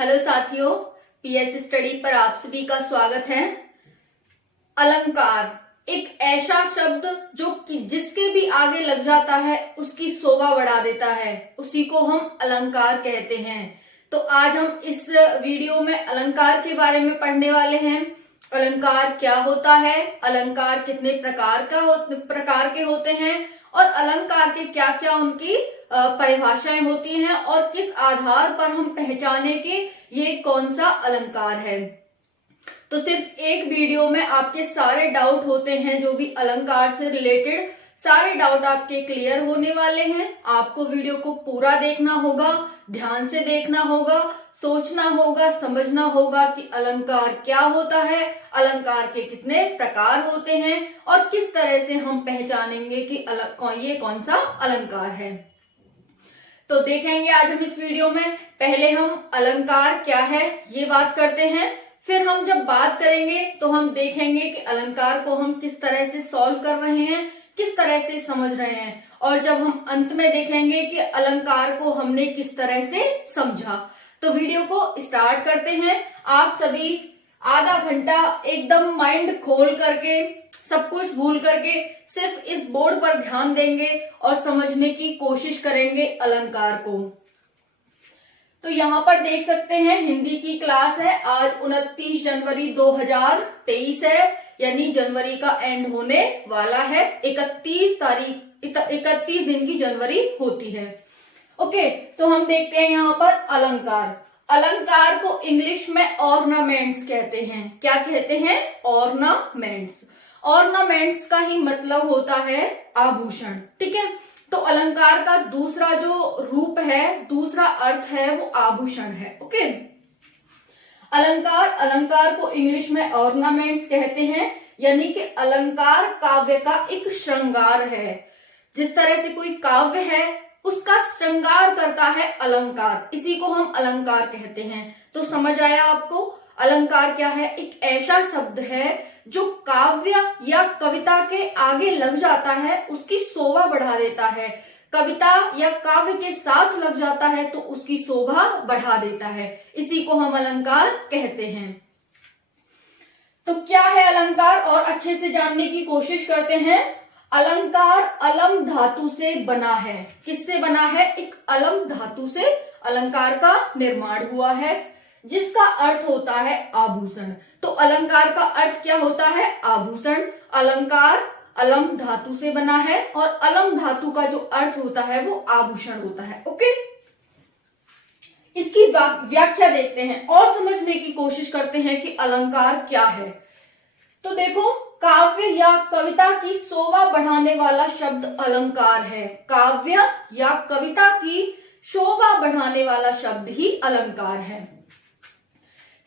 Hello साथियों, PS study पर आप सभी का स्वागत है। अलंकार एक ऐसा शब्द जो कि जिसके भी आगे लग जाता है उसकी शोभा बढ़ा देता है, उसी को हम अलंकार कहते हैं। तो आज हम इस वीडियो में अलंकार के बारे में पढ़ने वाले हैं। अलंकार क्या होता है, अलंकार कितने प्रकार के होते हैं और अलंकार के क्या क्या उनकी परिभाषाएं होती हैं और किस आधार पर हम पहचाने कि ये कौन सा अलंकार है। तो सिर्फ एक वीडियो में आपके सारे डाउट होते हैं, जो भी अलंकार से रिलेटेड सारे डाउट आपके क्लियर होने वाले हैं। आपको वीडियो को पूरा देखना होगा, ध्यान से देखना होगा, सोचना होगा, समझना होगा कि अलंकार क्या होता है, अलंकार के कितने प्रकार होते हैं और किस तरह से हम पहचानेंगे कि ये कौन सा अलंकार है। तो देखेंगे आज हम इस वीडियो में। पहले हम अलंकार क्या है ये बात करते हैं, फिर हम जब बात करेंगे तो हम देखेंगे कि अलंकार को हम किस तरह से सॉल्व कर रहे हैं, किस तरह से समझ रहे हैं, और जब हम अंत में देखेंगे कि अलंकार को हमने किस तरह से समझा। तो वीडियो को स्टार्ट करते हैं। आप सभी आधा घंटा एकदम माइंड खोल करके, सब कुछ भूल करके सिर्फ इस बोर्ड पर ध्यान देंगे और समझने की कोशिश करेंगे अलंकार को। तो यहाँ पर देख सकते हैं हिंदी की क्लास है। आज 29 जनवरी 2023 है, यानी जनवरी का एंड होने वाला है। 31 दिन की जनवरी होती है। ओके, तो हम देखते हैं यहाँ पर अलंकार। अलंकार को इंग्लिश में ऑर्नामेंट्स कहते हैं। क्या कहते हैं? ऑर्नामेंट्स। ऑर्नामेंट्स का ही मतलब होता है आभूषण। ठीक है, तो अलंकार का दूसरा जो रूप है, दूसरा अर्थ है, वो आभूषण है। ओके, अलंकार को इंग्लिश में ऑर्नामेंट्स कहते हैं, यानी कि अलंकार काव्य का एक श्रृंगार है। जिस तरह से कोई काव्य है उसका श्रृंगार करता है अलंकार, इसी को हम अलंकार कहते हैं। तो समझ आया आपको? अलंकार क्या है? एक ऐसा शब्द है जो काव्य या कविता के आगे लग जाता है, उसकी शोभा बढ़ा देता है। कविता या काव्य के साथ लग जाता है तो उसकी शोभा बढ़ा देता है, इसी को हम अलंकार कहते हैं। तो क्या है अलंकार, और अच्छे से जानने की कोशिश करते हैं। अलंकार अलम धातु से बना है। किससे बना है? एक अलम धातु से अलंकार का निर्माण हुआ है, जिसका अर्थ होता है आभूषण। तो अलंकार का अर्थ क्या होता है? आभूषण। अलंकार अलम धातु से बना है और अलम धातु का जो अर्थ होता है वो आभूषण होता है। ओके, इसकी व्याख्या देखते हैं और समझने की कोशिश करते हैं कि अलंकार क्या है। तो देखो, काव्य या कविता की शोभा बढ़ाने वाला शब्द अलंकार है। काव्य या कविता की शोभा बढ़ाने वाला शब्द ही अलंकार है।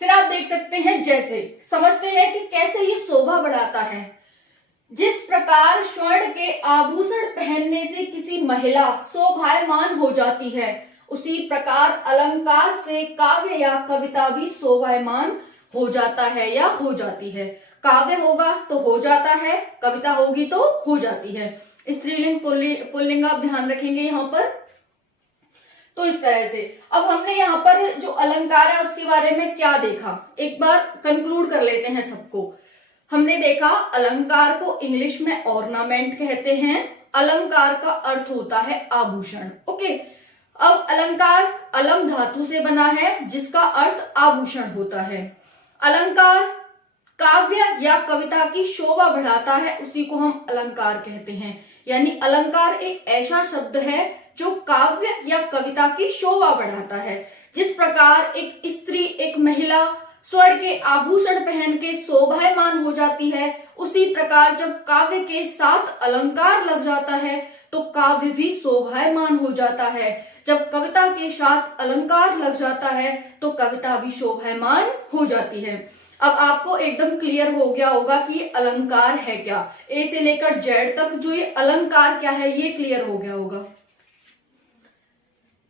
फिर आप देख सकते हैं, जैसे समझते हैं कि कैसे ये शोभा बढ़ाता है। जिस प्रकार स्वर्ण के आभूषण पहनने से किसी महिला शोभायमान हो जाती है, उसी प्रकार अलंकार से काव्य या कविता भी शोभायमान हो जाता है या हो जाती है। काव्य होगा तो हो जाता है, कविता होगी तो हो जाती है। स्त्रीलिंग पुल्लिंग आप ध्यान रखेंगे यहाँ पर। तो इस तरह से अब हमने यहाँ पर जो अलंकार है उसके बारे में क्या देखा, एक बार कंक्लूड कर लेते हैं सबको। हमने देखा अलंकार को इंग्लिश में ऑर्नामेंट कहते हैं। अलंकार का अर्थ होता है आभूषण। ओके, अब अलंकार अलम धातु से बना है, जिसका अर्थ आभूषण होता है। अलंकार काव्य या कविता की शोभा बढ़ाता है, उसी को हम अलंकार कहते हैं। यानी अलंकार एक ऐसा शब्द है जो काव्य या कविता की शोभा बढ़ाता है। जिस प्रकार एक स्त्री, एक महिला स्वर्ण के आभूषण पहन के शोभायमान हो जाती है, उसी प्रकार जब काव्य के साथ अलंकार लग जाता है तो काव्य भी शोभायमान हो जाता है। जब कविता के साथ अलंकार लग जाता है तो कविता भी शोभायमान हो जाती है। अब आपको एकदम क्लियर हो गया होगा कि ये अलंकार है क्या। ए से लेकर जेड तक जो ये अलंकार क्या है ये क्लियर हो गया होगा।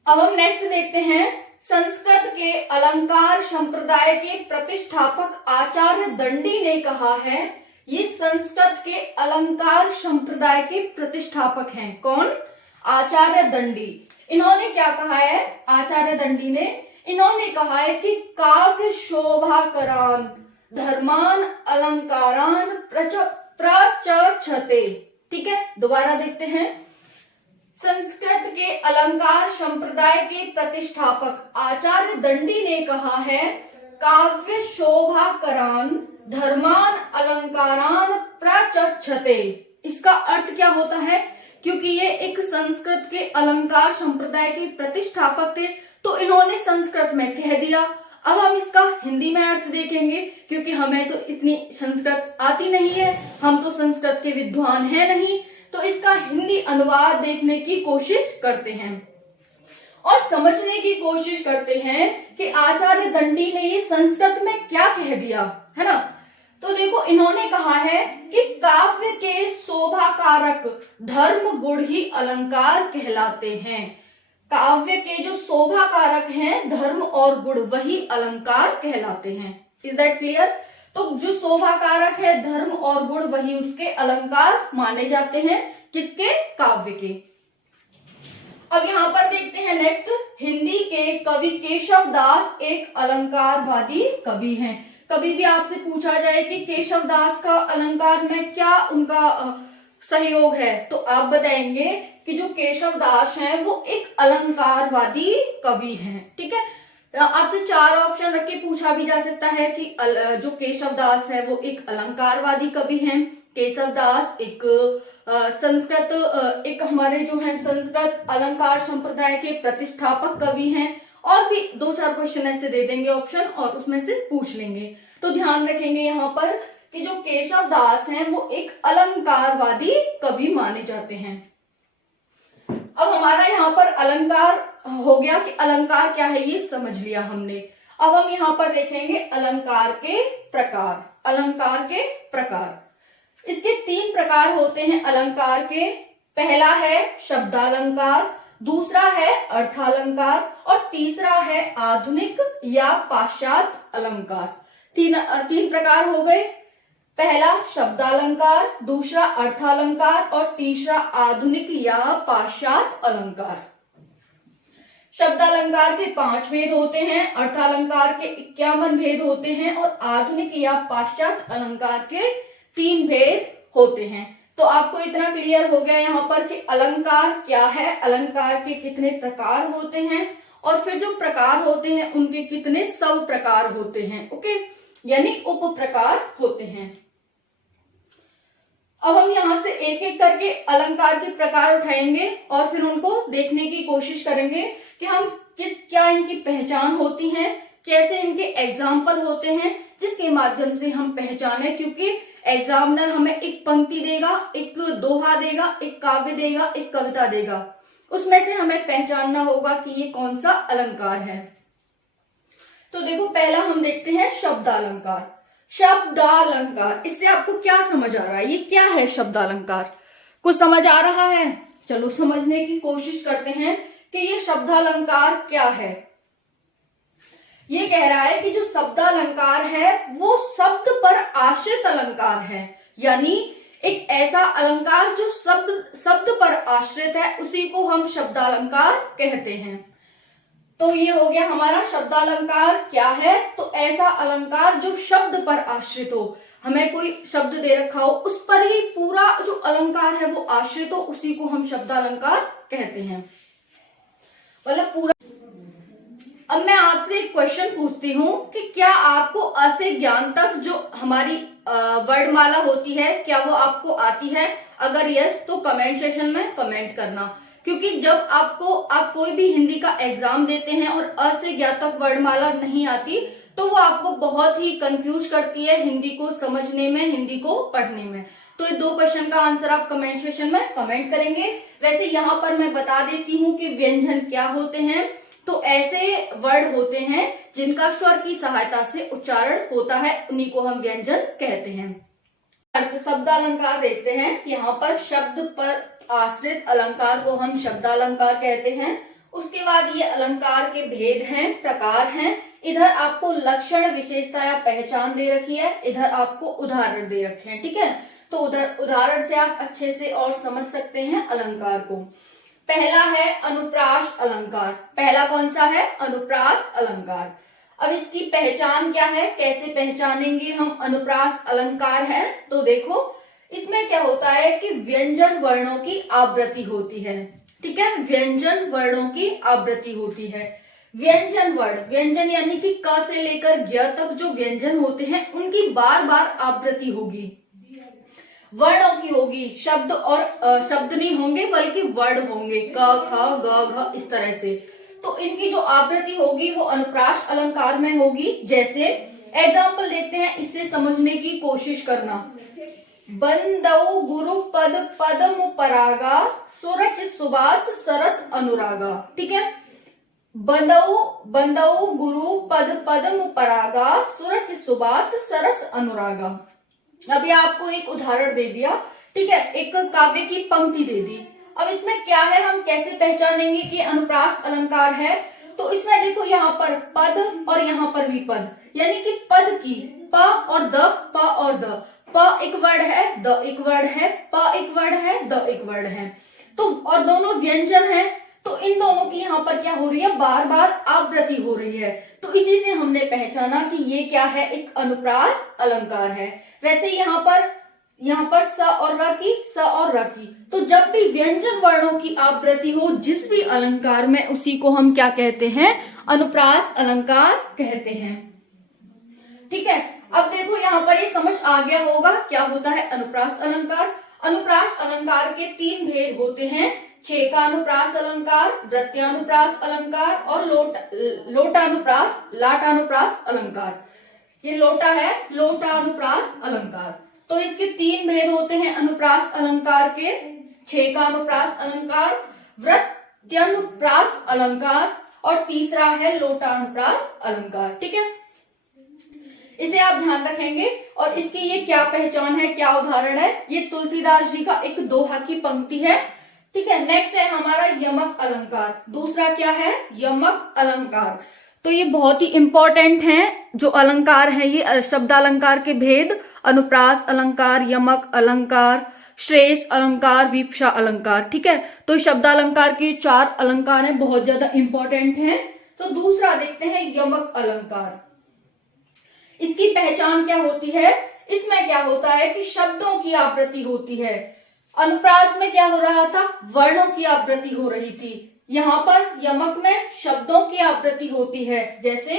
अब हम नेक्स्ट देखते हैं। संस्कृत के अलंकार संप्रदाय के प्रतिष्ठापक आचार्य दंडी ने कहा है, ये संस्कृत के अलंकार संप्रदाय के प्रतिष्ठापक हैं। कौन? आचार्य दंडी। इन्होंने क्या कहा है? आचार्य दंडी ने इन्होंने कहा है कि काव्य शोभाकरान धर्मान अलंकारान प्रचक्षते। ठीक है, दोबारा देखते हैं। संस्कृत के अलंकार संप्रदाय के प्रतिष्ठापक आचार्य दंडी ने कहा है, काव्य शोभाकरान धर्मान अलंकारान प्रचक्षते। इसका अर्थ क्या होता है? क्योंकि ये एक संस्कृत के अलंकार संप्रदाय के प्रतिष्ठापक थे, तो इन्होंने संस्कृत में कह दिया। अब हम इसका हिंदी में अर्थ देखेंगे, क्योंकि हमें तो इतनी संस्कृत आती नहीं है, हम तो संस्कृत के विद्वान हैं नहीं। तो इसका हिंदी अनुवाद देखने की कोशिश करते हैं और समझने की कोशिश करते हैं कि आचार्य दंडी ने ये संस्कृत में क्या कह दिया है ना। तो देखो, इन्होंने कहा है कि काव्य के शोभाकारक धर्म गुण ही अलंकार कहलाते हैं। काव्य के जो शोभाकारक हैं धर्म और गुण, वही अलंकार कहलाते हैं। Is that clear? तो जो शोभाकारक है धर्म और गुण, वही उसके अलंकार माने जाते हैं। किसके? काव्य के। अब यहां पर देखते हैं नेक्स्ट, हिंदी के कवि केशव दास एक अलंकारवादी कवि हैं। कभी भी आपसे पूछा जाए कि केशव दास का अलंकार में क्या उनका सहयोग है, तो आप बताएंगे कि जो केशव दास हैं वो एक अलंकारवादी कवि हैं। ठीक है, आपसे 4 ऑप्शन रख के पूछा भी जा सकता है कि जो केशव दास है वो एक अलंकारवादी कवि हैं। केशव दास एक संस्कृत एक हमारे जो है संस्कृत अलंकार संप्रदाय के प्रतिष्ठापक कवि हैं। और भी 2-4 क्वेश्चन ऐसे दे देंगे ऑप्शन, और उसमें से पूछ लेंगे। तो ध्यान रखेंगे यहाँ पर कि जो केशव दास हैं वो एक अलंकारवादी कवि माने जाते हैं। अब हमारा यहाँ पर अलंकार हो गया कि अलंकार क्या है ये समझ लिया हमने। अब हम यहाँ पर देखेंगे अलंकार के प्रकार। अलंकार के प्रकार, इसके 3 प्रकार होते हैं अलंकार के। पहला है शब्दालंकार, दूसरा है अर्थालंकार और तीसरा है आधुनिक या पाश्चात्य अलंकार। 3 प्रकार हो गए। पहला शब्दालंकार, दूसरा अर्थालंकार और तीसरा आधुनिक या पाश्चात्य अलंकार। शब्दालंकार के 5 भेद होते हैं, अर्थालंकार के 51 भेद होते हैं और आधुनिक या पाश्चात्य अलंकार के 3 भेद होते हैं। तो आपको इतना क्लियर हो गया यहाँ पर कि अलंकार क्या है, अलंकार के कितने प्रकार होते हैं और फिर जो प्रकार होते हैं उनके कितने सब प्रकार होते हैं। ओके, यानी उप प्रकार होते हैं। अब हम यहां से एक एक करके अलंकार के प्रकार उठाएंगे और फिर उनको देखने की कोशिश करेंगे कि हम क्या इनकी पहचान होती है, कैसे इनके एग्जाम्पल होते हैं, जिसके माध्यम से हम पहचाने। क्योंकि एग्जामिनर हमें एक पंक्ति देगा, एक दोहा देगा, एक काव्य देगा, एक कविता देगा, उसमें से हमें पहचानना होगा कि ये कौन सा अलंकार है। तो देखो, पहला हम देखते हैं शब्दालंकार। शब्दालंकार, इससे आपको क्या समझ आ रहा है? ये क्या है शब्दालंकार? कुछ समझ आ रहा है? चलो समझने की कोशिश करते हैं कि ये शब्दालंकार क्या है। ये कह रहा है कि जो शब्दालंकार है वो शब्द पर आश्रित अलंकार है, यानी एक ऐसा अलंकार जो शब्द पर आश्रित है, उसी को हम शब्दालंकार कहते हैं। तो ये हो गया हमारा शब्दालंकार क्या है। तो ऐसा अलंकार जो शब्द पर आश्रित हो, हमें कोई शब्द दे रखा हो, उस पर ही पूरा जो अलंकार है वो आश्रित हो, उसी को हम शब्दालंकार कहते हैं, मतलब पूरा। अब मैं आपसे एक क्वेश्चन पूछती हूँ कि क्या आपको अ से ज्ञान तक जो हमारी वर्णमाला होती है, क्या वो आपको आती है? अगर यस तो कमेंट सेक्शन में कमेंट करना, क्योंकि जब आप कोई भी हिंदी का एग्जाम देते हैं और अ से ज्ञ तक वर्णमाला नहीं आती, तो वो आपको बहुत ही कंफ्यूज करती है हिंदी को समझने में, हिंदी को पढ़ने में। तो ये 2 क्वेश्चन का आंसर आप कमेंट सेक्शन में कमेंट करेंगे। वैसे यहाँ पर मैं बता देती हूँ कि व्यंजन क्या होते हैं। तो ऐसे वर्ड होते हैं जिनका स्वर की सहायता से उच्चारण होता है, उन्हीं को हम व्यंजन कहते हैं। अर्थ शब्दालंकार देखते हैं। यहाँ पर शब्द पर आश्रित अलंकार को हम शब्दालंकार कहते हैं। उसके बाद ये अलंकार के भेद हैं, प्रकार हैं। इधर आपको लक्षण, विशेषता या पहचान दे रखी है, इधर आपको उदाहरण दे रखे हैं। ठीक है, तो उधर उदाहरण से आप अच्छे से और समझ सकते हैं अलंकार को। पहला है अनुप्रास अलंकार। पहला कौन सा है? अनुप्रास अलंकार। अब इसकी पहचान क्या है, कैसे पहचानेंगे हम अनुप्रास अलंकार है? तो देखो इसमें क्या होता है कि व्यंजन वर्णों की आवृत्ति होती है। ठीक है, व्यंजन वर्णों की आवृत्ति होती है। व्यंजन वर्ण, व्यंजन यानी कि क से लेकर ज्ञ तक जो व्यंजन होते हैं उनकी बार बार आवृत्ति होगी, वर्णों की होगी। शब्द और शब्द नहीं होंगे बल्कि वर्ण होंगे, क ख ग घ इस तरह से। तो इनकी जो आवृत्ति होगी वो अनुप्रास अलंकार में होगी। जैसे एग्जाम्पल देखते हैं, इससे समझने की कोशिश करना। बंदौ गुरु पद पदम परागा, सुरच सुबास सरस अनुरागा। ठीक है, बंदौ गुरु पद पदम परागा, सुरच सुबास सरस अनुरागा। अभी आपको एक उदाहरण दे दिया, ठीक है, एक काव्य की पंक्ति दे दी। अब इसमें क्या है, हम कैसे पहचानेंगे कि अनुप्रास अलंकार है? तो इसमें देखो यहाँ पर पद और यहाँ पर भी पद, यानी कि पद की प और द, प और द, प एक वर्ड है, द एक वर्ड है, प एक वर्ड है, द एक वर्ड है, तो और दोनों व्यंजन है। तो इन दोनों की यहाँ पर क्या हो रही है, बार बार आवृत्ति हो रही है। तो इसी से हमने पहचाना कि ये क्या है, एक अनुप्रास अलंकार है। वैसे यहाँ पर स और र की, स और र की, तो जब भी व्यंजन वर्णों की आवृत्ति हो जिस भी अलंकार में, उसी को हम क्या कहते हैं, अनुप्रास अलंकार कहते हैं। ठीक है, अब देखो यहाँ पर ये समझ आ गया होगा क्या होता है अनुप्रास अलंकार। अनुप्रास अलंकार के 3 भेद होते हैं, छेकानुप्रास अलंकार, वृत्त्यानुप्रास अलंकार और लाटानुप्रास अलंकार। ये लोटा है, लोटानुप्रास अलंकार। तो इसके 3 भेद होते हैं अनुप्रास अलंकार के, छेकानुप्रास अलंकार, वृत्त्यानुप्रास अलंकार और तीसरा है लोटानुप्रास अलंकार। ठीक है, इसे आप ध्यान रखेंगे। और इसकी ये क्या पहचान है, क्या उदाहरण है, ये तुलसीदास जी का एक दोहा की पंक्ति है। ठीक है, नेक्स्ट है हमारा यमक अलंकार। दूसरा क्या है, यमक अलंकार। तो ये बहुत ही इंपॉर्टेंट हैं जो अलंकार हैं, ये शब्दालंकार के भेद, अनुप्रास अलंकार, यमक अलंकार, श्रेष्ठ अलंकार, विपक्षा अलंकार। ठीक है, तो शब्दालंकार के 4 अलंकार हैं, बहुत ज्यादा इंपॉर्टेंट हैं। तो दूसरा देखते हैं यमक अलंकार। इसकी पहचान क्या होती है, इसमें क्या होता है कि शब्दों की आवृत्ति होती है। अनुप्रास में क्या हो रहा था, वर्णों की आवृत्ति हो रही थी। यहाँ पर यमक में शब्दों की आवृत्ति होती है। जैसे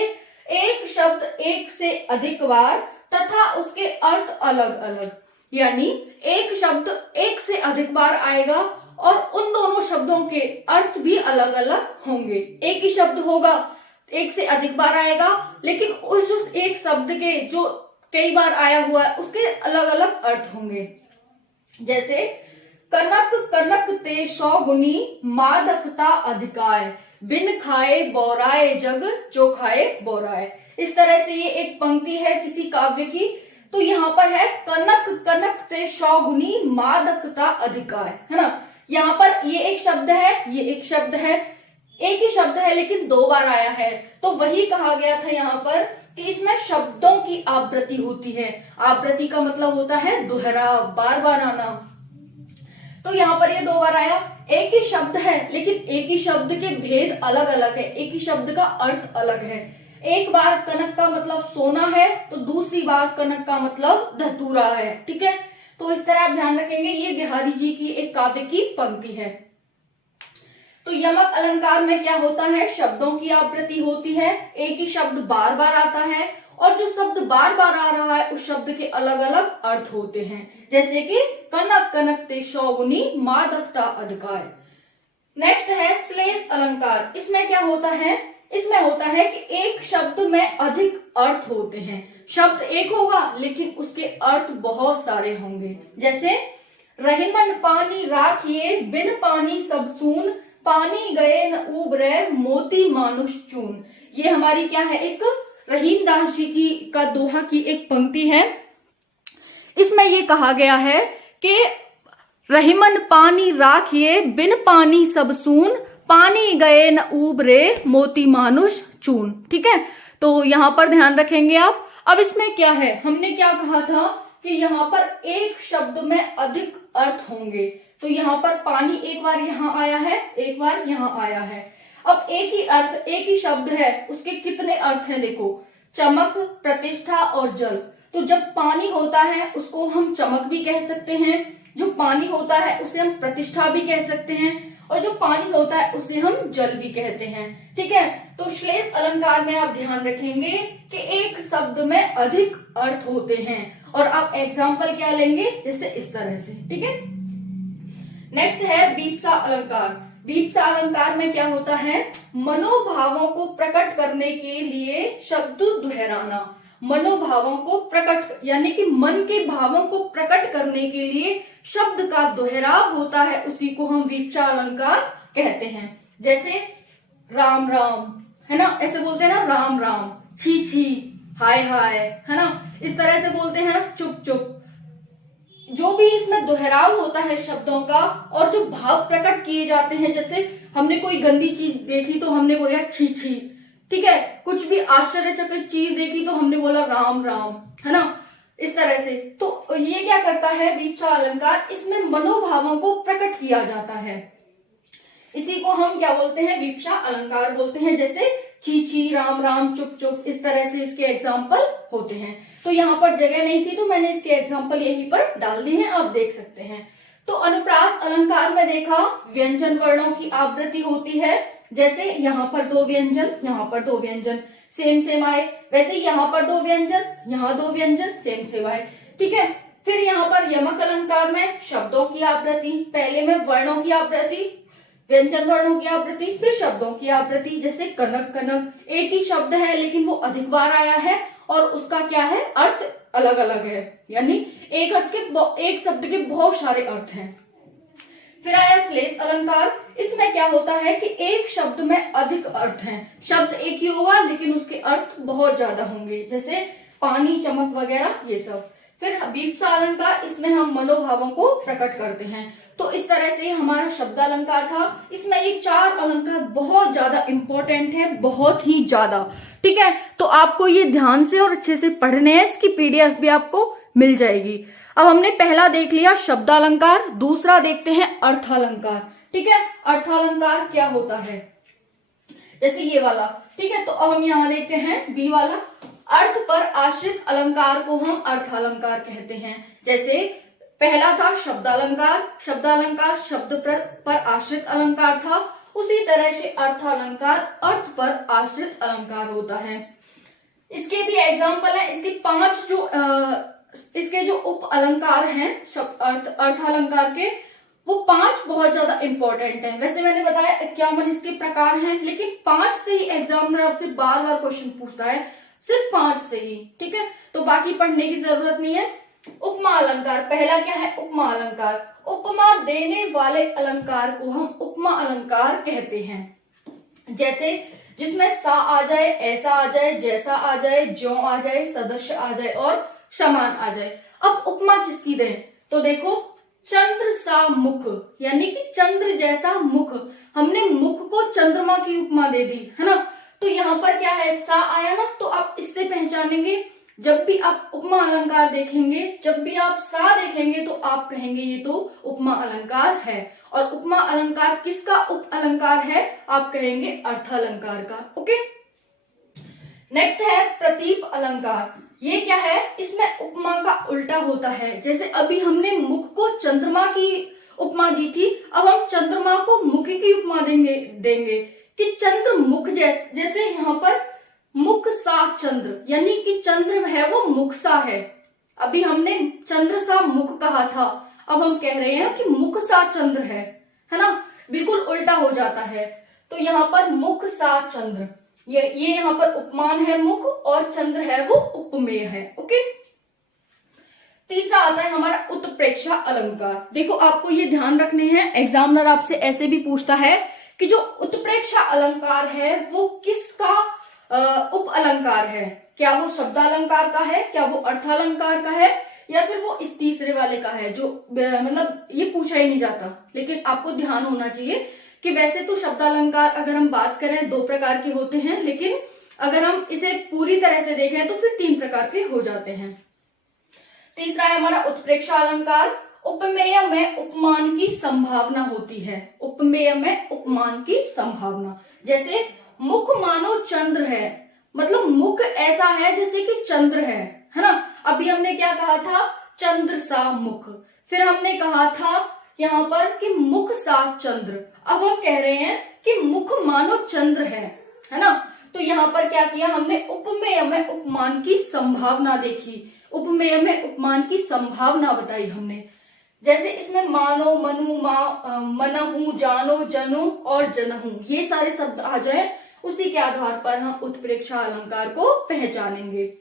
एक शब्द एक से अधिक बार तथा उसके अर्थ अलग अलग, यानी एक शब्द एक से अधिक बार आएगा और उन दोनों शब्दों के अर्थ भी अलग अलग होंगे। एक ही शब्द होगा, एक से अधिक बार आएगा, लेकिन उस एक शब्द के जो कई बार आया हुआ है उसके अलग अलग अर्थ होंगे। जैसे कनक कनक ते 100 गुनी, मादकता अधिकाय, बिन खाए बौराए जग, जो खाए बौराए। इस तरह से ये एक पंक्ति है किसी काव्य की। तो यहाँ पर है कनक कनक ते 100 गुनी, मादकता अधिकाय, है ना। यहाँ पर ये एक शब्द है, ये एक शब्द है, एक ही शब्द है लेकिन 2 बार आया है। तो वही कहा गया था यहाँ पर कि इसमें शब्दों की आवृत्ति होती है। आवृत्ति का मतलब होता है दोहरा, बार बार आना। तो यहाँ पर ये 2 बार आया, एक ही शब्द है लेकिन एक ही शब्द के भेद अलग अलग है, एक ही शब्द का अर्थ अलग है। एक बार कनक का मतलब सोना है तो दूसरी बार कनक का मतलब धतूरा है। ठीक है, तो इस तरह आप ध्यान रखेंगे। ये बिहारी जी की एक काव्य की पंक्ति है। तो यमक अलंकार में क्या होता है, शब्दों की आवृत्ति होती है, एक ही शब्द बार बार आता है और जो शब्द बार बार आ रहा है उस शब्द के अलग अलग अर्थ होते हैं। जैसे कि कनक कनक ते 100 गुनी, मादकता अधिकाय। नेक्स्ट है श्लेष अलंकार। इसमें क्या होता है, इसमें होता है कि एक शब्द में अधिक अर्थ होते हैं। शब्द एक होगा लेकिन उसके अर्थ बहुत सारे होंगे। जैसे रहीमन पानी राखिए, बिन पानी सब सून, पानी गए न उबरे, मोती मानुष चून। ये हमारी क्या है, एक रहीम दास जी की का दोहा की एक पंक्ति है। इसमें ये कहा गया है कि रहीमन पानी राखिए, बिन पानी सब सून, पानी गए न उबरे, मोती मानुष चून। ठीक है, तो यहां पर ध्यान रखेंगे आप। अब इसमें क्या है, हमने क्या कहा था कि यहाँ पर एक शब्द में अधिक अर्थ होंगे। तो यहाँ पर पानी एक बार यहाँ आया है, एक बार यहाँ आया है। अब एक ही अर्थ, एक ही शब्द है, उसके कितने अर्थ हैं देखो, चमक, प्रतिष्ठा और जल। तो जब पानी होता है उसको हम चमक भी कह सकते हैं, जो पानी होता है उसे हम प्रतिष्ठा भी कह सकते हैं, और जो पानी होता है उसे हम जल भी कहते हैं। ठीक है, तो श्लेष अलंकार में आप ध्यान रखेंगे कि एक शब्द में अधिक अर्थ होते हैं, और आप एग्जाम्पल क्या लेंगे, जैसे इस तरह से। ठीक है, नेक्स्ट है वीप्सा अलंकार। वीप्सा अलंकार में क्या होता है, मनोभावों को प्रकट करने के लिए शब्द दोहराना। मनोभावों को प्रकट, यानी कि मन के भावों को प्रकट करने के लिए शब्द का दोहराव होता है, उसी को हम वीप्सा अलंकार कहते हैं। जैसे राम राम, है ना, ऐसे बोलते हैं ना, राम राम, छी छी, हाय हाय, है ना, इस तरह से बोलते हैं ना, चुप चुप। जो भी इसमें दोहराव होता है शब्दों का, और जो भाव प्रकट किए जाते हैं, जैसे हमने कोई गंदी चीज देखी तो हमने बोला छी छी, ठीक है, कुछ भी आश्चर्यचकित चीज देखी तो हमने बोला राम राम, है ना, इस तरह से। तो ये क्या करता है वीप्सा अलंकार, इसमें मनोभावों को प्रकट किया जाता है, इसी को हम क्या बोलते हैं, वीप्सा अलंकार बोलते हैं। जैसे छी छी, राम राम, चुप चुप, इस तरह से इसके एग्जाम्पल होते हैं। तो यहाँ पर जगह नहीं थी तो मैंने इसके एग्जाम्पल यहीं पर डाल दी हैं, आप देख सकते हैं। तो अनुप्रास अलंकार में देखा, व्यंजन वर्णों की आवृत्ति होती है। जैसे यहाँ पर दो व्यंजन, यहाँ पर दो व्यंजन, सेम सेम आए, वैसे यहाँ पर दो व्यंजन, यहाँ दो व्यंजन, सेम सेम आए। ठीक है, फिर यहाँ पर यमक अलंकार में शब्दों की आवृत्ति, पहले में वर्णों की आवृत्ति, व्यंजन वर्णों की आवृत्ति, फिर शब्दों की आवृत्ति। जैसे कनक कनक, एक ही शब्द है लेकिन वो अधिक बार आया है और उसका क्या है, अर्थ अलग अलग है, यानी एक अर्थ के, एक शब्द के बहुत सारे अर्थ हैं। फिर आया श्लेष अलंकार। इसमें क्या होता है कि एक शब्द में अधिक अर्थ हैं, शब्द एक ही होगा लेकिन उसके अर्थ बहुत ज्यादा होंगे, जैसे पानी, चमक वगैरह, ये सब। फिर वीप्सा अलंकार, इसमें हम मनोभावों को प्रकट करते हैं। तो इस तरह से हमारा शब्द अलंकार था। इसमें ये 4 अलंकार बहुत ज्यादा इंपॉर्टेंट है, बहुत ही ज्यादा। ठीक है, तो आपको ये ध्यान से और अच्छे से पढ़ने हैं, इसकी पीडीएफ भी आपको मिल जाएगी। अब हमने पहला देख लिया शब्दालंकार, दूसरा देखते हैं अर्थालंकार। ठीक है, अर्थालंकार क्या होता है, जैसे ये वाला। ठीक है, तो अब हम यहाँ देखते हैं बी वाला, अर्थ पर आश्रित अलंकार को हम अर्थालंकार कहते हैं। जैसे पहला था शब्दालंकार, शब्दालंकार शब्द पर आश्रित अलंकार था, उसी तरह से अर्थालंकार अर्थ पर आश्रित अलंकार होता है। इसके भी एग्जाम्पल है, इसके जो उप अलंकार हैं अर्थालंकार के, वो 5 बहुत ज्यादा इंपॉर्टेंट हैं। वैसे मैंने बताया 51 इसके प्रकार हैं, लेकिन 5 से ही एग्जामिनर आपसे बार बार क्वेश्चन पूछता है, सिर्फ 5 से ही। ठीक है, तो बाकी पढ़ने की जरूरत नहीं है। उपमा अलंकार, पहला क्या है, उपमा अलंकार। उपमा देने वाले अलंकार को हम उपमा अलंकार कहते हैं। जैसे जिसमें सा आ जाए, ऐसा आ जाए, जैसा आ जाए, ज्यों आ जाए, सदृश आ जाए और समान आ जाए। अब उपमा किसकी दें, तो देखो चंद्र सा मुख, यानी कि चंद्र जैसा मुख। हमने मुख को चंद्रमा की उपमा दे दी, है ना। तो यहाँ पर क्या है, सा आया ना, तो आप इससे पहचानेंगे। जब भी आप उपमा अलंकार देखेंगे, जब भी आप सा देखेंगे, तो आप कहेंगे ये तो उपमा अलंकार है। और उपमा अलंकार किसका उप अलंकार है, आप कहेंगे अर्थालंकार का। ओके, नेक्स्ट है प्रतीप अलंकार। ये क्या है, इसमें उपमा का उल्टा होता है। जैसे अभी हमने मुख को चंद्रमा की उपमा दी थी, अब हम चंद्रमा को मुख की उपमा देंगे कि चंद्र मुख जैसे यहाँ पर मुख सा चंद्र, यानी कि चंद्र है वो मुख सा है। अभी हमने चंद्र सा मुख कहा था, अब हम कह रहे हैं कि मुख सा चंद्र है ना, बिल्कुल उल्टा हो जाता है। तो यहाँ पर मुख सा चंद्र, ये यहाँ पर उपमान है मुख, और चंद्र है वो उपमेय है। ओके, तीसरा आता है हमारा उत्प्रेक्षा अलंकार। देखो आपको ये ध्यान रखने हैं, एग्जामिनर आपसे ऐसे भी पूछता है कि जो उत्प्रेक्षा अलंकार है वो किसका उप अलंकार है, क्या वो शब्दालंकार का है, क्या वो अर्थालंकार का है, या फिर वो इस तीसरे वाले का है, जो मतलब ये पूछा ही नहीं जाता। लेकिन आपको ध्यान होना चाहिए कि वैसे तो शब्दालंकार अगर हम बात करें 2 प्रकार के होते हैं, लेकिन अगर हम इसे पूरी तरह से देखें तो फिर 3 प्रकार के हो जाते हैं। तीसरा है हमारा उत्प्रेक्षा अलंकार। उपमेय में उपमान की संभावना होती है। उपमेय में उपमान की संभावना, जैसे मुख मानो चंद्र है, मतलब मुख ऐसा है जैसे कि चंद्र है ना। अभी हमने क्या कहा था, चंद्र सा मुख। फिर हमने कहा था यहाँ पर कि मुख सा चंद्र। अब हम कह रहे हैं कि मुख मानो चंद्र है ना। तो यहाँ पर क्या किया हमने, उपमेय में उपमान की संभावना देखी, उपमेय में उपमान की संभावना बताई हमने। जैसे इसमें मानो, मनु, मनहु, जानो, जनु और जनहु, ये सारे शब्द आ जाए, उसी के आधार पर हम उत्प्रेक्षा अलंकार को पहचानेंगे।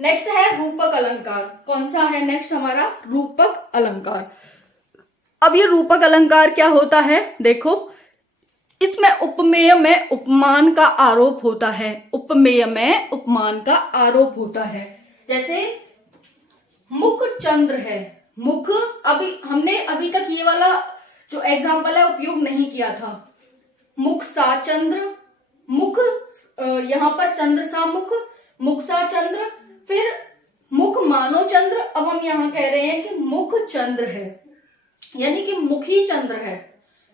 नेक्स्ट है रूपक अलंकार। कौन सा है नेक्स्ट हमारा, रूपक अलंकार। अब ये रूपक अलंकार क्या होता है, देखो इसमें उपमेय में उपमान का आरोप होता है। उपमेय में उपमान का आरोप होता है। जैसे मुख चंद्र है, मुख, हमने अभी तक ये वाला जो एग्जाम्पल है उपयोग नहीं किया था। मुख सा चंद्र, मुख यहां पर चंद्र सा मुख, मुख सा चंद्र, फिर मुख मानो चंद्र। अब हम यहां कह रहे हैं कि मुख चंद्र है, यानी कि मुख ही चंद्र है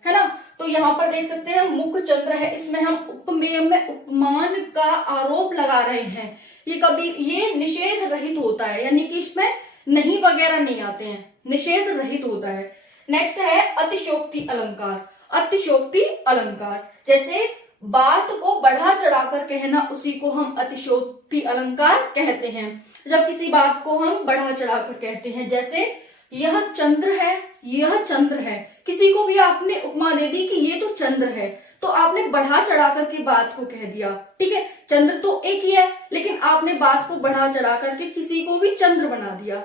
ना। तो यहां पर देख सकते हैं मुख चंद्र है, इसमें हम उपमेय में उपमान का आरोप लगा रहे हैं। ये निषेध रहित होता है, यानी कि इसमें नहीं वगैरह नहीं आते हैं, निषेध रहित होता है। नेक्स्ट है अतिशयोक्ति अलंकार। अतिशयोक्ति अलंकार, जैसे बात को बढ़ा चढ़ाकर कहना, उसी को हम अतिशयोक्ति अलंकार कहते हैं। जब किसी बात को हम बढ़ा चढ़ाकर कहते हैं, जैसे यह चंद्र है, यह चंद्र है, किसी को भी आपने उपमा दे दी कि ये तो चंद्र है, तो आपने बढ़ा चढ़ा करके बात को कह दिया। ठीक है, चंद्र तो एक ही है, लेकिन आपने बात को बढ़ा चढ़ा करके किसी को भी चंद्र बना दिया।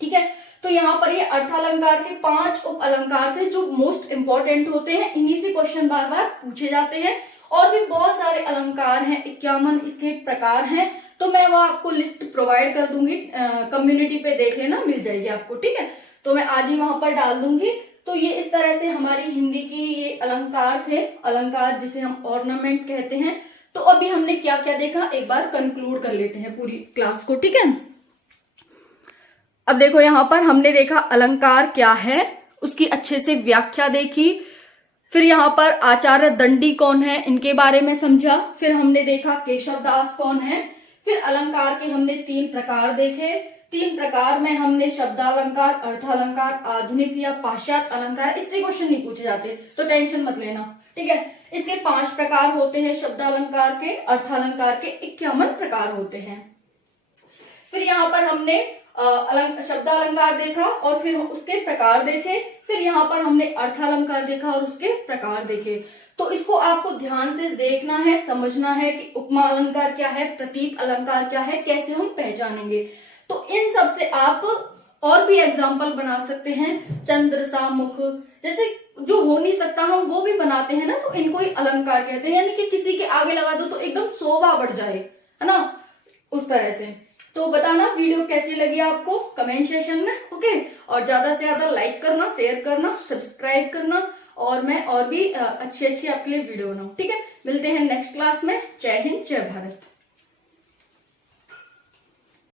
ठीक है, तो यहाँ पर ये अर्थालंकार के 5 उप अलंकार थे जो मोस्ट इंपॉर्टेंट होते हैं, इन्हीं से क्वेश्चन बार बार पूछे जाते हैं। और भी बहुत सारे अलंकार हैं, 51 इसके प्रकार हैं, तो मैं वो आपको लिस्ट प्रोवाइड कर दूंगी, कम्युनिटी पे देख लेना, मिल जाएगी आपको। ठीक है, तो मैं आज ही वहां पर डाल दूंगी। तो ये इस तरह से हमारी हिंदी की ये अलंकार थे, अलंकार जिसे हम ऑर्नामेंट कहते हैं। तो अभी हमने क्या क्या देखा, एक बार कंक्लूड कर लेते हैं पूरी क्लास को। ठीक है, अब देखो यहाँ पर हमने देखा अलंकार क्या है, उसकी अच्छे से व्याख्या देखी। फिर यहाँ पर आचार्य दंडी कौन है, इनके बारे में समझा। फिर हमने देखा केशव दास कौन है। फिर अलंकार के हमने 3 प्रकार देखे। 3 प्रकार में हमने शब्दालंकार, अर्थालंकार, आधुनिक या पाश्चात्य अलंकार। इससे क्वेश्चन नहीं पूछे जाते, तो टेंशन मत लेना। ठीक है, इसके 5 प्रकार होते हैं शब्दालंकार के, अर्थालंकार के 51 प्रकार होते हैं। फिर यहाँ पर हमने शब्दालंकार देखा और फिर उसके प्रकार देखे। फिर यहाँ पर हमने अर्थालंकार देखा और उसके प्रकार देखे। तो इसको आपको ध्यान से देखना है, समझना है कि उपमा अलंकार क्या है, प्रतीक अलंकार क्या है, कैसे हम पहचानेंगे। तो इन सब से आप और भी एग्जाम्पल बना सकते हैं। चंद्र सा मुख, जैसे जो हो नहीं सकता हम वो भी बनाते हैं ना, तो इनको ही अलंकार कहते हैं। यानी कि किसी के आगे लगा दो तो एकदम शोभा बढ़ जाए, है ना, उस तरह से। तो बताना वीडियो कैसी लगी आपको कमेंट सेक्शन में। ओके, और ज्यादा से ज्यादा लाइक करना, शेयर करना, सब्सक्राइब करना, और मैं और भी अच्छी आपके लिए वीडियो बनाऊं। ठीक है, मिलते हैं नेक्स्ट क्लास में। जय हिंद, जय भारत।